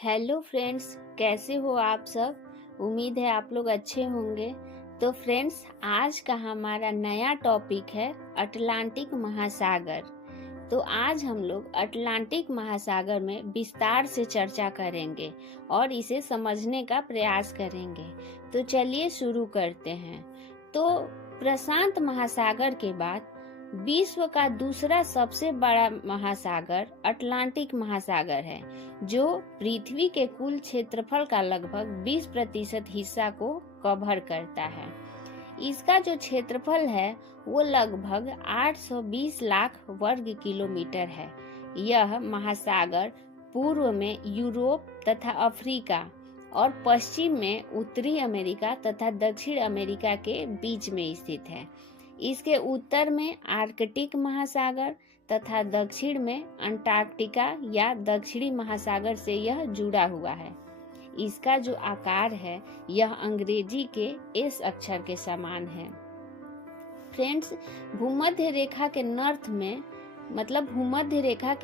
Hello friends, कैसे हो आप सब। उम्मीद है आप लोग अच्छे होंगे। तो फ्रेंड्स, आज का हमारा नया टॉपिक है अटलांटिक महासागर। तो आज हम लोग अटलांटिक महासागर में विस्तार से चर्चा करेंगे और इसे समझने का प्रयास करेंगे। तो चलिए शुरू करते हैं। तो प्रशांत महासागर के बाद विश्व का दूसरा सबसे बड़ा महासागर अटलांटिक महासागर है, जो पृथ्वी के कुल क्षेत्रफल का लगभग 20% हिस्सा को कवर करता है। इसका जो क्षेत्रफल है वो लगभग 820 लाख वर्ग किलोमीटर है। यह महासागर पूर्व में यूरोप तथा अफ्रीका और पश्चिम में उत्तरी अमेरिका तथा दक्षिण अमेरिका के बीच में स्थित है। इसके उत्तर में आर्कटिक महासागर तथा दक्षिण में अंटार्कटिका या दक्षिणी महासागर से यह जुड़ा हुआ है। इसका जो आकार है यह अंग्रेजी के एस अक्षर के समान है। फ्रेंड्स, भूमध्य रेखा के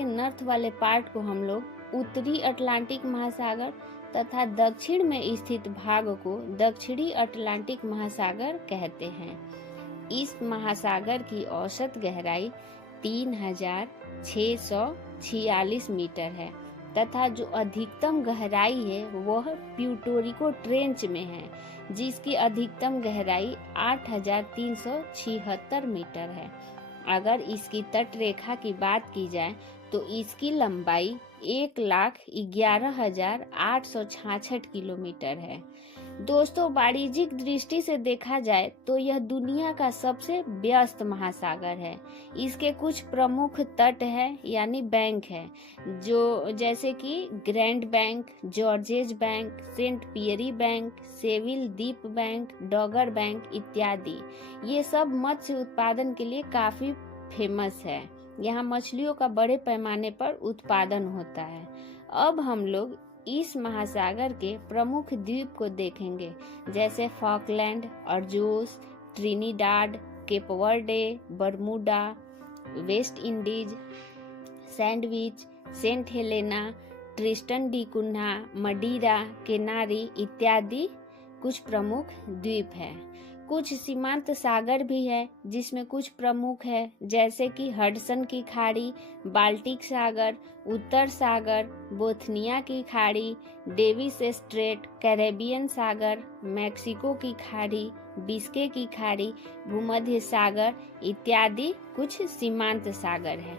नॉर्थ वाले पार्ट को हम लोग उत्तरी अटलांटिक महासागर तथा दक्षिण में स्थित भाग को दक्षिणी अटलांटिक महासागर कहते हैं। इस महासागर की औसत गहराई 3646 मीटर है तथा जो अधिकतम गहराई है वह प्यूर्टो ट्रेंच में है, जिसकी अधिकतम गहराई 8376 मीटर है। अगर इसकी तट रेखा की बात की जाए तो इसकी लंबाई 1,11,866 किलोमीटर है। दोस्तों, वाणिज्यिक दृष्टि से देखा जाए तो यह दुनिया का सबसे व्यस्त महासागर है। इसके कुछ प्रमुख तट है यानी बैंक है, जो जैसे कि ग्रैंड बैंक, जॉर्जेज बैंक, सेंट पियरी बैंक, सेविल द्वीप बैंक, डॉगर बैंक इत्यादि। ये सब मत्स्य उत्पादन के लिए काफी फेमस है। यहाँ मछलियों का बड़े पैमाने पर उत्पादन होता है। अब हम लोग इस महासागर के प्रमुख द्वीप को देखेंगे, जैसे Falkland, Azores, Trinidad, Cape Verde, Bermuda, West Indies, Sandwich, Saint Helena, Tristan da Cunha, Madeira, Canary इत्यादि कुछ प्रमुख द्वीप हैं। कुछ सीमांत सागर भी है जिसमें कुछ प्रमुख है, जैसे कि हडसन की खाड़ी, बाल्टिक सागर, उत्तर सागर, बोथनिया की खाड़ी, डेविस स्ट्रेट, कैरेबियन सागर, मैक्सिको की खाड़ी, बिस्के की खाड़ी, भूमध्य सागर इत्यादि कुछ सीमांत सागर है।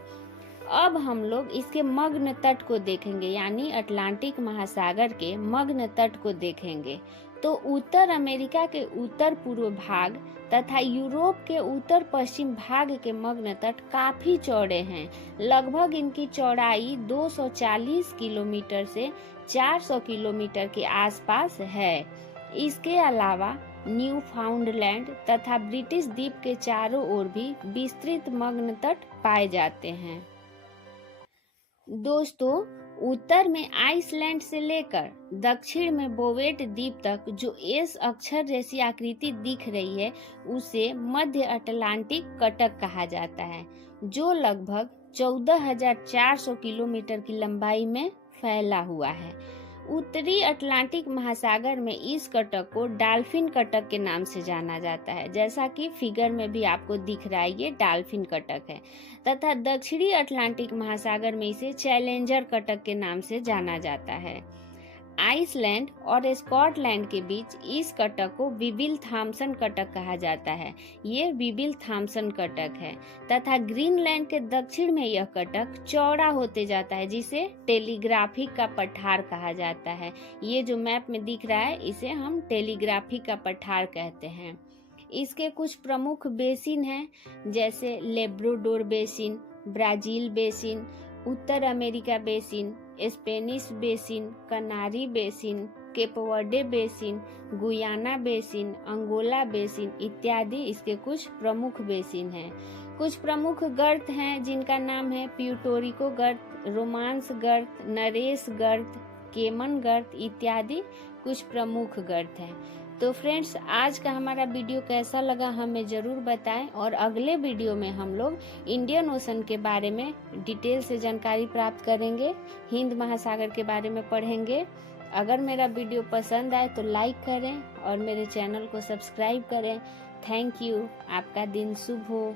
अब हम लोग इसके मग्न तट को देखेंगे, यानी अटलांटिक महासागर के मग्न तट को देखेंगे। तो उत्तर अमेरिका के उत्तर पूर्व भाग तथा यूरोप के उत्तर पश्चिम भाग के मग्न तट काफी चौड़े हैं। लगभग इनकी चौड़ाई 240 किलोमीटर से 400 किलोमीटर के आसपास है। इसके अलावा न्यू फाउंडलैंड तथा ब्रिटिश द्वीप के चारों ओर भी विस्तृत मग्न तट पाए जाते हैं। दोस्तों, उत्तर में आइसलैंड से लेकर दक्षिण में बोवेट द्वीप तक जो एस अक्षर जैसी आकृति दिख रही है उसे मध्य अटलांटिक कटक कहा जाता है, जो लगभग 14,400 किलोमीटर की लंबाई में फैला हुआ है। उत्तरी अटलांटिक महासागर में इस कटक को डॉल्फिन कटक के नाम से जाना जाता है, जैसा कि फिगर में भी आपको दिख रहा है, ये डॉल्फिन कटक है। तथा दक्षिणी अटलांटिक महासागर में इसे चैलेंजर कटक के नाम से जाना जाता है। आइसलैंड और स्कॉटलैंड के बीच इस कटक को विबिल थॉम्सन कटक कहा जाता है। ये विबिल थॉम्सन कटक है। तथा ग्रीनलैंड के दक्षिण में यह कटक चौड़ा होते जाता है, जिसे टेलीग्राफिक का पठार कहा जाता है। ये जो मैप में दिख रहा है इसे हम टेलीग्राफिक का पठार कहते हैं। इसके कुछ प्रमुख बेसिन हैं, जैसे लेब्राडोर बेसिन, ब्राजील बेसिन, उत्तर America basin, Spanish basin, Canary basin, Cape Verde basin, Guyana basin, Angola basin इत्यादि इसके कुछ प्रमुख बेसिन हैं। कुछ प्रमुख गर्त हैं जिनका नाम है प्यूर्टो गर्त, रोमांस गर्त, नरेस गर्त, केमन गर्त इत्यादि कुछ प्रमुख गर्त हैं। तो फ्रेंड्स, आज का हमारा वीडियो कैसा लगा हमें ज़रूर बताएं, और अगले वीडियो में हम लोग इंडियन ओशन के बारे में डिटेल से जानकारी प्राप्त करेंगे, हिंद महासागर के बारे में पढ़ेंगे। अगर मेरा वीडियो पसंद आए तो लाइक करें और मेरे चैनल को सब्सक्राइब करें। Thank you. आपका दिन शुभ हो।